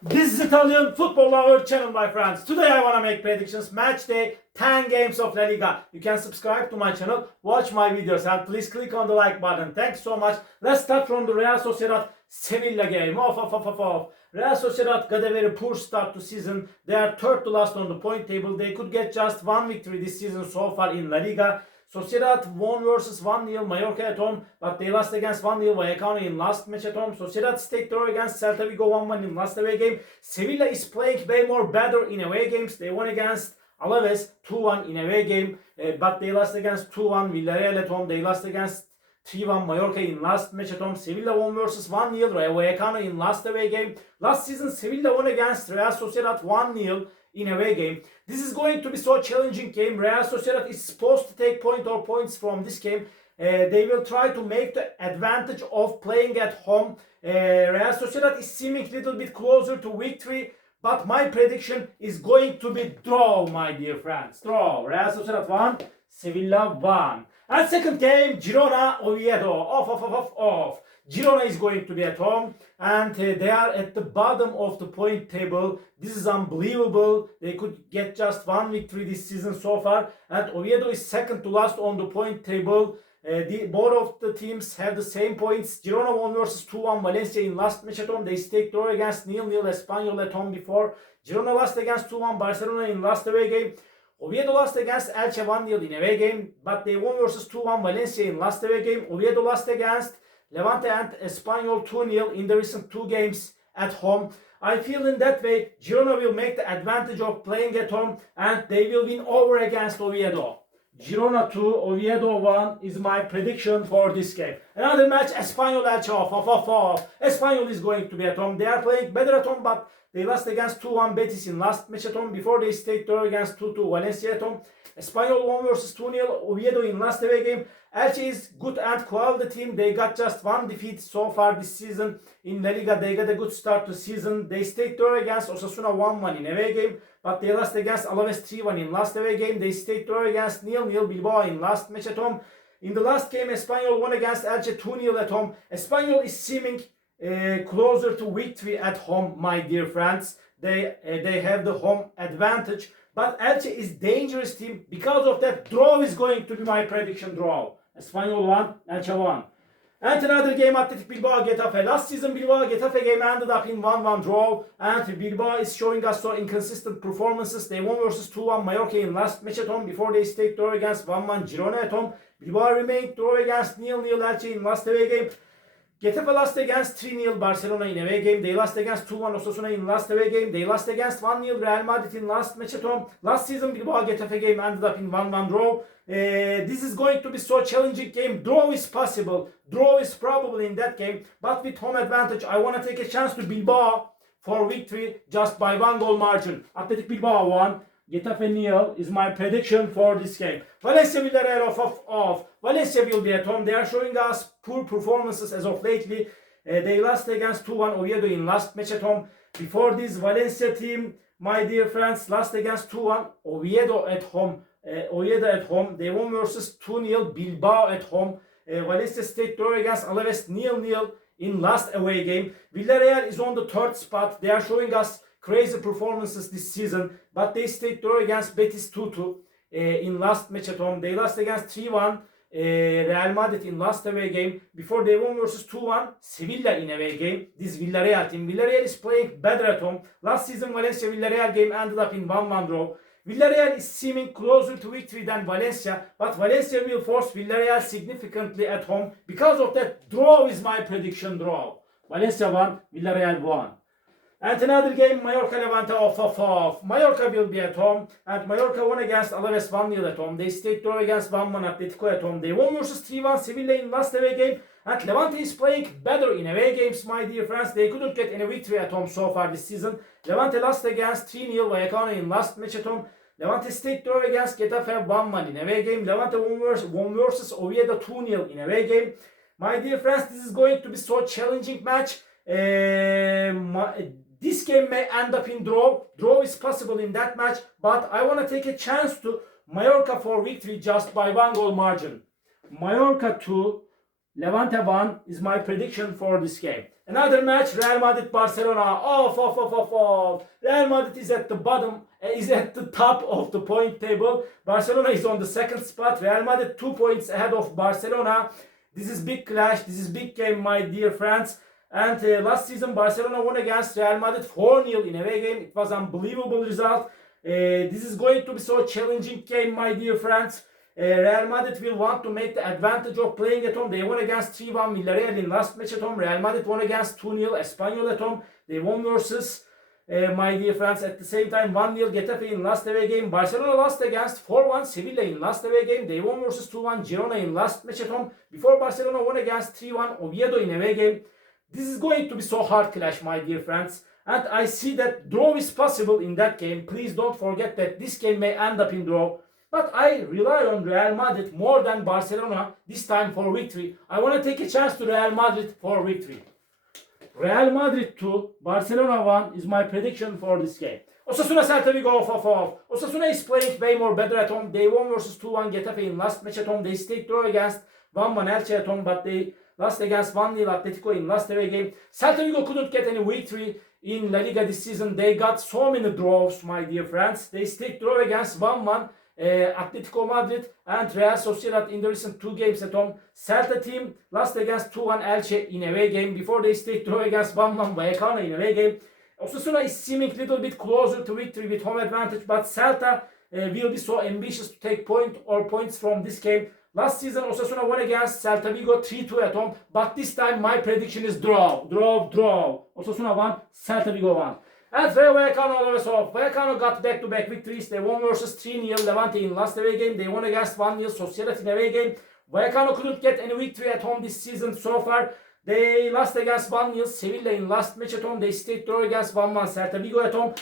This is Italian football lover channel, my friends. Today I want to make predictions. Match day 10 games of La Liga. You can subscribe to my channel, watch my videos, and please click on the like button. Thanks so much. Let's start from the Real Sociedad Sevilla game. Real Sociedad got a very poor start to season. They are third to last on the point table. They could get just one victory this season so far in La Liga. Sociedad won versus 1-0 Mallorca at home, but they lost against 1-0 Vallecano in last match at home. Sociedad stayed draw against Celta Vigo 1-1 in last away game. Sevilla is playing way more better in away games. They won against Alaves 2-1 in away game, but they lost against 2-1 Villarreal at home. They lost against 3-1 Mallorca in last match at home. Sevilla won versus 1-0 Vallecano in last away game. Last season Sevilla won against Real Sociedad 1-0 in away game. This is going to be so challenging game. Real Sociedad is supposed to take points from this game. They will try to make the advantage of playing at home. Real Sociedad is seeming a little bit closer to victory, but my prediction is going to be draw, my dear friends. Draw. Real Sociedad 1, Sevilla 1. And second game, Girona, Oviedo. Off. Girona is going to be at home, and they are at the bottom of the point table. This is unbelievable. They could get just one victory this season so far, and Oviedo is second to last on the point table. Both of the teams have the same points. Girona won versus 2-1 Valencia in last match at home. They stayed draw against 0-0 Espanyol at home before. Girona lost against 2-1 Barcelona in last away game. Oviedo lost against Elche 1-0 in away game, but they won versus 2-1 Valencia in last away game. Oviedo lost against Levante and Espanyol 2-0 in the recent two games at home. I feel in that way Girona will make the advantage of playing at home, and they will win over against Oviedo. Girona 2, Oviedo 1 is my prediction for this game. Another match, Espanyol Elche off. Espanyol is going to be at home. They are playing better at home, but they lost against 2-1 Betis in last match at home. Before they stayed draw against 2-2 Valencia at home. Espanyol won versus 2-0 Oviedo in last away game. Elche is good and quality team. They got just one defeat so far this season in La Liga. They got a good start to season. They stayed draw against Osasuna 1-1 in away game, but they lost against Alaves 3-1 in last away game. They stayed draw against 0-0 Bilbao in last match at home. In the last game, Espanyol won against Elche 2-0 at home. Espanyol is seeming closer to victory at home, my dear friends. They have the home advantage, but Elche is dangerous team. Because of that, draw is going to be my prediction. Draw. Espanyol 1, Elche 1. And another game, Atletico Bilbao Getafe. Last season Bilbao Getafe game ended up in 1-1 draw, and Bilbao is showing us so inconsistent performances. They won versus 2-1 Mallorca in last match at home before they stayed draw against 1-1 Girona at home. Bilbao remained draw against 0-0 Elche in last away game. Getafe lost against 3-0 Barcelona in away game. They lost against 2-1 Osasuna in last away game. They lost against 1-0 Real Madrid in last match at home. Last season Bilbao Getafe game ended up in 1-1 draw. This is going to be so challenging game. Draw is possible. Draw is probable in that game. But with home advantage, I want to take a chance to Bilbao for victory just by 1 goal margin. Athletic Bilbao 1. Getafe 0 is my prediction for this game. Valencia Villarreal off. Valencia will be at home. They are showing us poor performances as of lately. They lost against 2-1 Oviedo in last match at home. Before this Valencia team, my dear friends, lost against 2-1 Oviedo at home. They won versus 2-0 Bilbao at home. Valencia stayed draw against Alaves 0-0 in last away game. Villarreal is on the third spot. They are showing us crazy performances this season, but they stayed draw against Betis 2-2 in last match at home. They lost against 3-1 Real Madrid in last away game. Before they won versus 2-1 Sevilla in away game. This Villarreal team. Villarreal is playing better at home. Last season Valencia Villarreal game ended up in 1-1 draw. Villarreal is seeming closer to victory than Valencia, but Valencia will force Villarreal significantly at home. Because of that, draw is my prediction. Draw. Valencia 1, Villarreal 1. And another game, Mallorca Levante off. Mallorca will be at home, and Mallorca won against Alaves 1-0 at home. They stayed draw against 1-1 Atletico at home. They won versus 3-1 Sevilla in last away game, and Levante is playing better in away games, my dear friends. They couldn't get any victory at home so far this season. Levante lost against 3-0 Vallecano in last match at home. Levante stayed draw against Getafe 1-1 in away game. Levante won versus Oviedo 2-0 in away game. My dear friends, this is going to be so challenging match. This game may end up in draw. Draw is possible in that match, but I want to take a chance to Mallorca for victory just by 1 goal margin. Mallorca 2, Levante 1 is my prediction for this game. Another match, Real Madrid Barcelona. Off. Real Madrid is at the bottom, is at the top of the point table. Barcelona is on the second spot. Real Madrid 2 points ahead of Barcelona. This is big clash. This is big game, my dear friends. And last season Barcelona won against Real Madrid 4-0 in away game. It was unbelievable result. This is going to be so challenging game, my dear friends. Real Madrid will want to make the advantage of playing at home. They won against 3-1 Villarreal in last match at home. Real Madrid won against 2-0 Espanyol at home. They won versus, my dear friends, at the same time 1-0 Getafe in last away game. Barcelona lost against 4-1 Sevilla in last away game. They won versus 2-1 Girona in last match at home. Before Barcelona won against 3-1 Oviedo in away game. This is going to be so hard clash, my dear friends. And I see that draw is possible in that game. Please don't forget that this game may end up in draw. But I rely on Real Madrid more than Barcelona this time for victory. I want to take a chance to Real Madrid for victory. Real Madrid 2, Barcelona 1 is my prediction for this game. Osasuna Celta Vigo off. Osasuna is playing way more better at home. They won versus 2-1 Getafe in last match at home. They stayed draw against 1-1 Elche at home, but they lost against 1-0 Atletico in last away game. Celta Vigo couldn't get any victory in La Liga this season. They got so many draws, my dear friends. They stayed draw against 1-1 Atletico Madrid and Real Sociedad in the recent 2 games at home. Celta team lost against 2-1 Elche in away game before they stayed draw against 1-1 Vallecano in away game. Osasuna is seeming a little bit closer to victory with home advantage, but Celta will be so ambitious to take points from this game. Last season Osasuna won against Celta Vigo 3-2 at home, but this time my prediction is draw. Osasuna 1, Celta Vigo 1. And Vallecano Alaves off. Vallecano got back-to-back victories. They won versus 3-0 Levante in last away game. They won against 1-0 Sociedad in away game. Vallecano couldn't get any victory at home this season so far. They lost against 1-0 Sevilla in last match at home. They stayed draw against 1-1 Celta Vigo at home.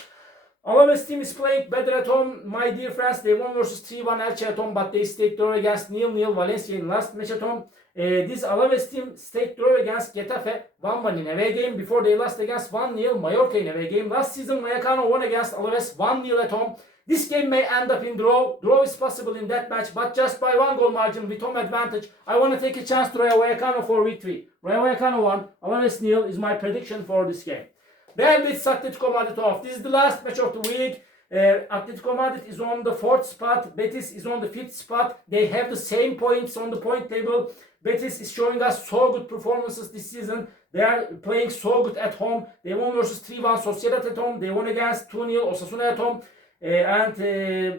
Alaves team is playing better at home, my dear friends. They won versus 3-1 Elche at home, but they stayed draw against 0-0 Valencia in last match at home. This Alaves team stayed draw against Getafe 1-1 in away game before they lost against 1-0 Mallorca in away game. Last season Vallecano won against Alaves 1-0 at home. This game may end up in draw. Draw is possible in that match, but just by 1 goal margin with home advantage. I want to take a chance to Rayo Vallecano for victory. Rayo Vallecano 1, Alaves 0 is my prediction for this game. Real Betis Atletico Madrid off. This is the last match of the week. Atletico Madrid is on the 4th spot. Betis is on the 5th spot. They have the same points on the point table. Betis is showing us so good performances this season. They are playing so good at home. They won versus 3-1 Sociedad at home. They won against 2-0 Osasuna at home. And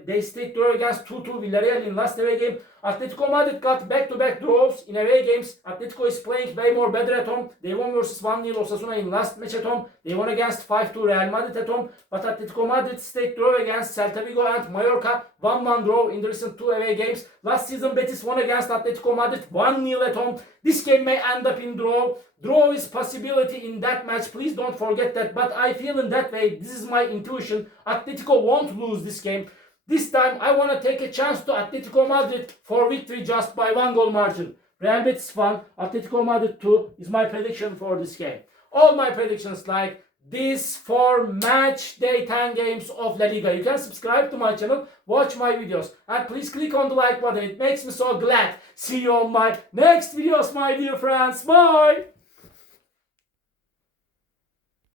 they stayed draw against 2-2 Villarreal in last away game. Atletico Madrid got back-to-back draws in away games. Atletico is playing way more better at home. They won versus 1-0 Osasuna in last match at home. They won against 5-2 Real Madrid at home. But Atletico Madrid stayed draw against Celta Vigo and Mallorca. 1-1 draw in the recent 2 away games. Last season Betis won against Atletico Madrid 1-0 at home. This game may end up in draw. Draw is possibility in that match. Please don't forget that. But I feel in that way. This is my intuition. Atletico won't lose this game. This time I want to take a chance to Atletico Madrid for victory just by 1 goal margin. Real Betis 1, Atletico Madrid 2 is my prediction for this game. All my predictions like this for match day 10 games of La Liga. You can subscribe to my channel, watch my videos, and please click on the like button. It makes me so glad. See you on my next videos, my dear friends. Bye!